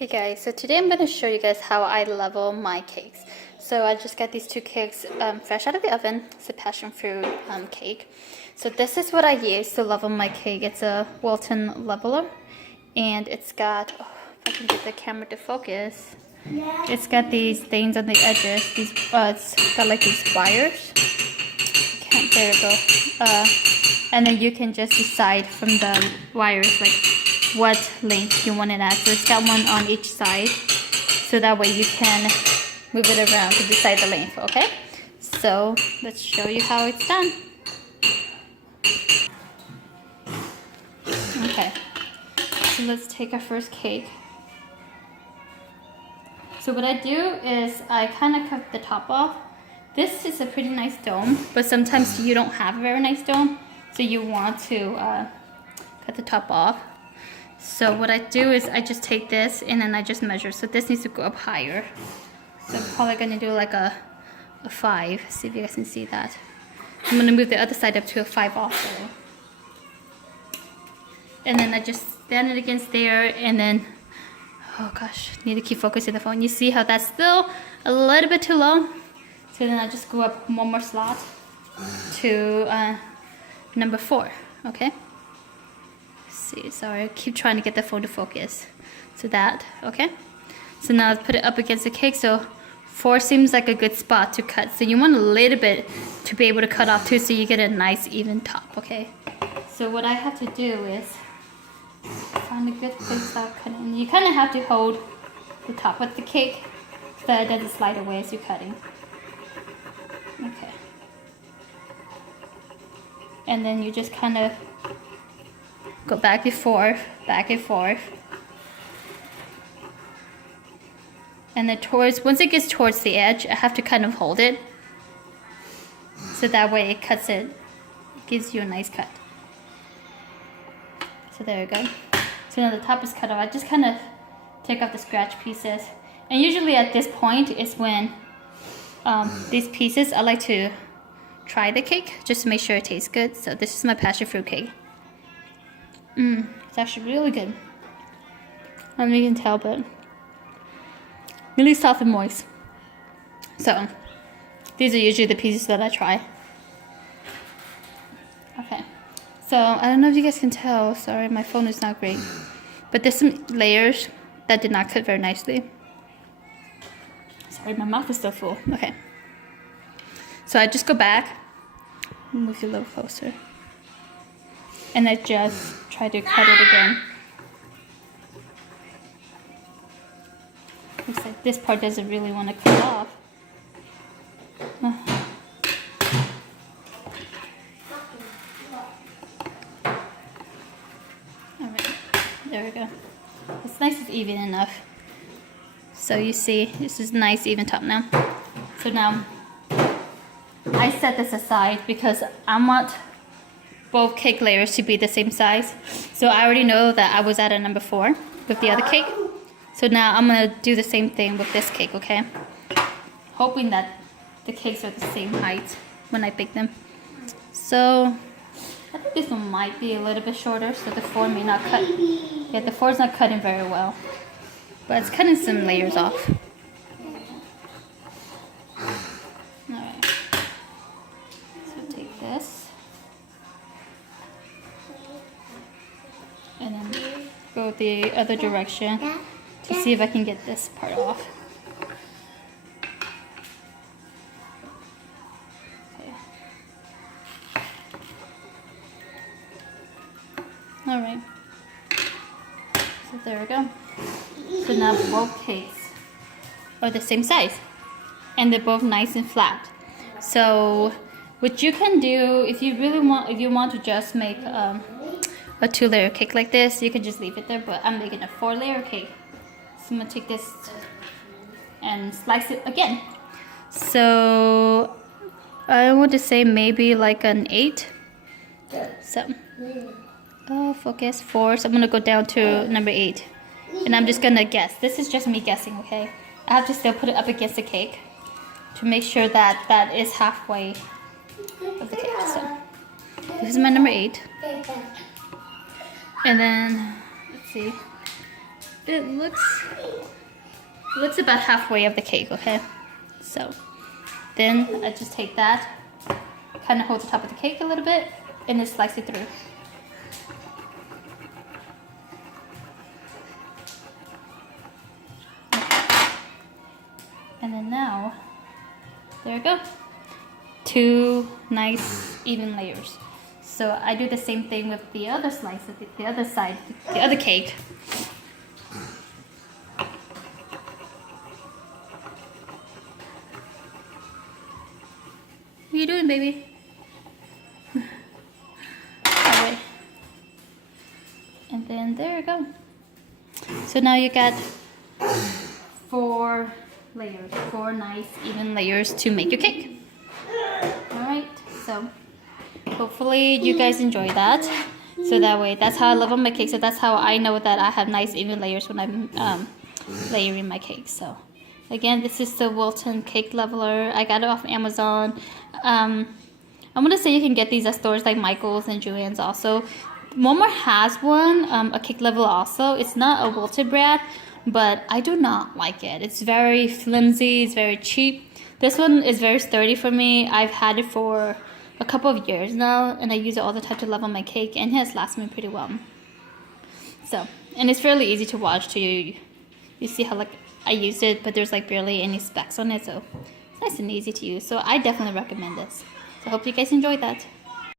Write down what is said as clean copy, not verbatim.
Hey guys, so today I'm going to show you guys how I level my cakes. So I just got these two cakes fresh out of the oven. It's a passion fruit cake. So this is what I use to level my cake. It's a Wilton Leveler, and it's got, oh, if I can get the camera to focus, it's got these things on the edges. These it's got like these wires. There we go. And then you can just decide from the wires like what length you want it at. So it's got one on each side, so that way you can move it around to decide the length. Okay, so let's show you how it's done. Okay, so let's take our first cake. So what I do is I kind of cut the top off. This is a pretty nice dome, but sometimes you don't have a very nice dome, so you want to cut the top off. So what I do is I just take this and then I just measure. So this needs to go up higher. So I'm probably going to do like a 5. See if you guys can see that. I'm going to move the other side up to a 5 also. And then I just stand it against there, and then, oh gosh, need to keep focusing the phone. You see how that's still a little bit too low? So then I just go up one more slot to number 4, okay? See, sorry, I keep trying to get the phone to focus. So that, okay? So now let's put it up against the cake. So 4 seems like a good spot to cut. So you want a little bit to be able to cut off too, so you get a nice even top, okay? So what I have to do is find a good place to start cutting. You kind of have to hold the top of the cake so that it doesn't slide away as you're cutting. Okay. And then you just kind of go back and forth, back and forth. And then once it gets towards the edge, I have to kind of hold it. So that way it cuts it, gives you a nice cut. So there we go. So now the top is cut off. I just kind of take off the scratch pieces. And usually at this point is when these pieces, I like to try the cake just to make sure it tastes good. So this is my passion fruit cake. It's actually really good. I don't know if you can tell, but really soft and moist. So these are usually the pieces that I try. Okay, so I don't know if you guys can tell. Sorry, my phone is not great, but there's some layers that did not cut very nicely. Sorry, my mouth is still full. Okay, so I just go back, move you a little closer, and I just try to cut it again. Looks like this part doesn't really want to cut off. Alright, there we go. It's nice and even enough. So you see, this is nice even top now. So now, I set this aside because I want both cake layers to be the same size. So I already know that I was at a number 4 with the other cake. So now I'm gonna do the same thing with this cake, okay? Hoping that the cakes are the same height when I bake them. So I think this one might be a little bit shorter, so the 4 may not cut. Yeah, the 4 is not cutting very well, but it's cutting some layers off. Alright, so take this and then go the other direction to see if I can get this part off. Okay. Alright. So there we go. So now both cakes are the same size. And they're both nice and flat. So what you can do, if you want to just make a 2-layer cake like this, you can just leave it there, but I'm making a 4-layer cake. So I'm gonna take this and slice it again. So I want to say maybe like an 8. So, focus 4. So I'm gonna go down to number 8. And I'm just gonna guess. This is just me guessing, okay? I have to still put it up against the cake to make sure that that is halfway of the cake. So this is my number 8. And then, let's see. it looks about halfway of the cake, okay? So then I just take that, kind of hold the top of the cake a little bit, and then slice it through. And then now, there we go. 2 nice even layers. So I do the same thing with the other slice of the other side, the other cake. What are you doing, baby? Alright. And then there you go. So now you got 4 layers, 4 nice even layers to make your cake. Alright, so hopefully you guys enjoy that. So that way, that's how I love on my cake. So that's how I know that I have nice even layers when I'm layering my cake. So again, this is the Wilton Cake Leveler. I got it off Amazon. I'm gonna say you can get these at stores like Michael's and Joann's also. Walmart has one, a cake leveler also. It's not a Wilton brand, but I do not like it. It's very flimsy, it's very cheap. This one is very sturdy for me. I've had it for a couple of years now, and I use it all the time to level my cake, and it has lasted me pretty well. So, and it's fairly easy to wash too. You see how like I used it, but there's like barely any specks on it, so it's nice and easy to use. So I definitely recommend this. So I hope you guys enjoyed that.